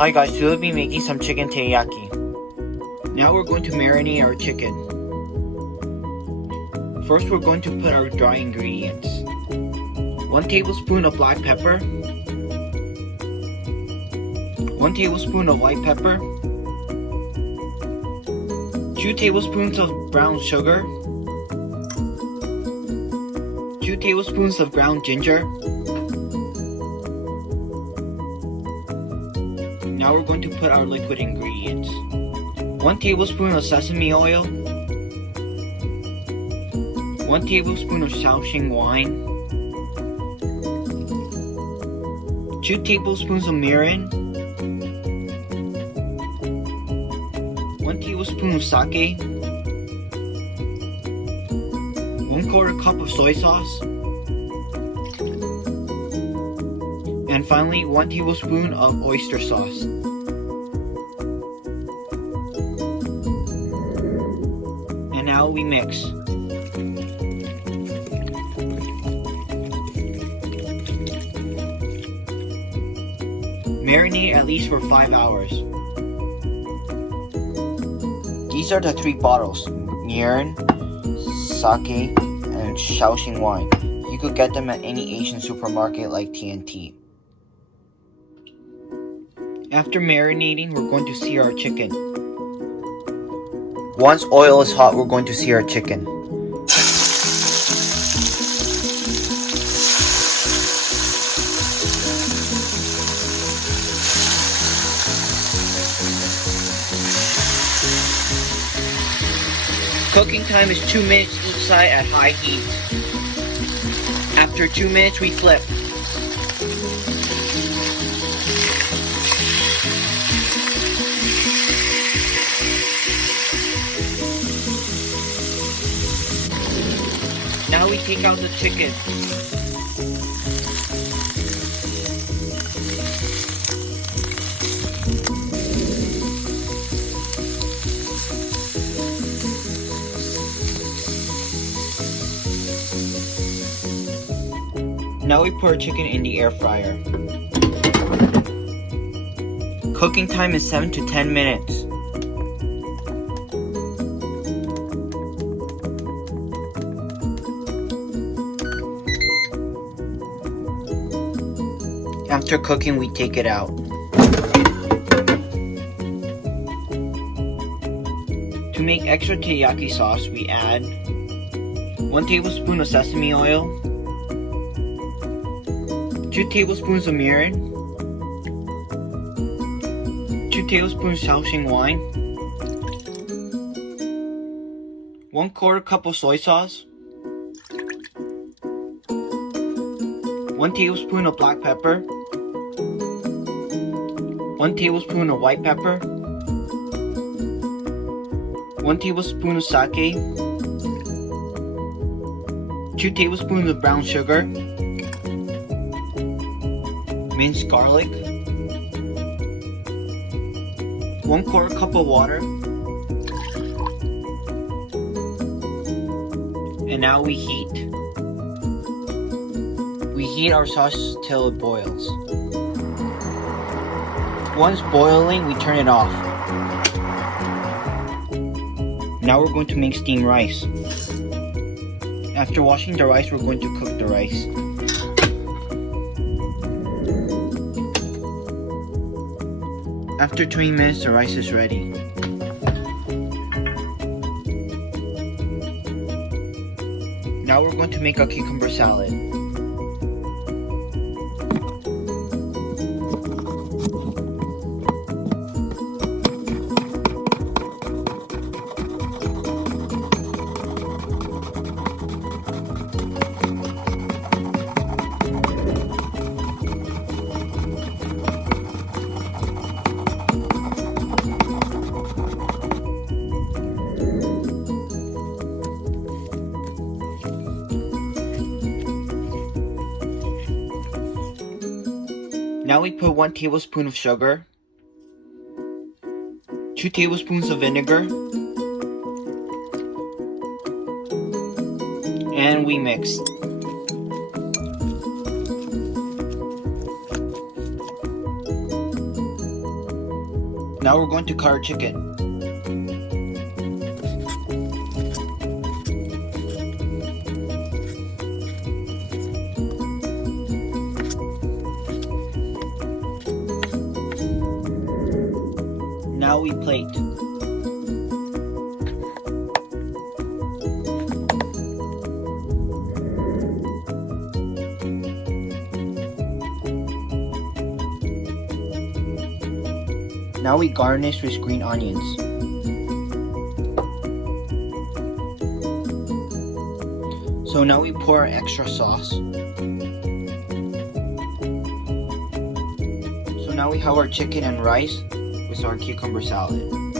Hi guys, today we'll be making some chicken teriyaki. Now we're going to marinate our chicken. First we're going to put our dry ingredients. 1 tablespoon of black pepper, 1 tablespoon of white pepper, 2 tablespoons of brown sugar, 2 tablespoons of ground ginger. Now we're going to put our liquid ingredients. 1 tablespoon of sesame oil, 1 tablespoon of Shaoxing wine, 2 tablespoons of mirin, 1 tablespoon of sake, 1/4 cup of soy sauce, and finally 1 tablespoon of oyster sauce. And now we mix. Marinate at least for 5 hours. These are the 3 bottles: Mirin, sake, and Shaoxing wine. You could get them at any Asian supermarket like TNT. After marinating, we're going to sear our chicken. Once oil is hot, we're going to sear our chicken. Cooking time is 2 minutes each side at high heat. After 2 minutes, we flip. Now we take out the chicken. Now we put our chicken in the air fryer. Cooking time is 7 to 10 minutes. After cooking, we take it out. To make extra teriyaki sauce, we add 1 tablespoon of sesame oil, 2 tablespoons of mirin, 2 tablespoons Shaoxing wine, 1/4 cup of soy sauce, 1 tablespoon of black pepper, 1 tablespoon of white pepper, 1 tablespoon of sake, 2 tablespoons of brown sugar, minced garlic, 1/4 cup of water, and now we heat. We heat our sauce till it boils. Once boiling, we turn it off. Now we're going to make steamed rice. After washing the rice, we're going to cook the rice. After 20 minutes, the rice is ready. Now we're going to make a cucumber salad. Now we put 1 tablespoon of sugar, 2 tablespoons of vinegar, and we mix. Now we're going to cut our chicken. Now we plate. Now we garnish with green onions. So now we pour extra sauce. So now we have our chicken and rice with our cucumber salad.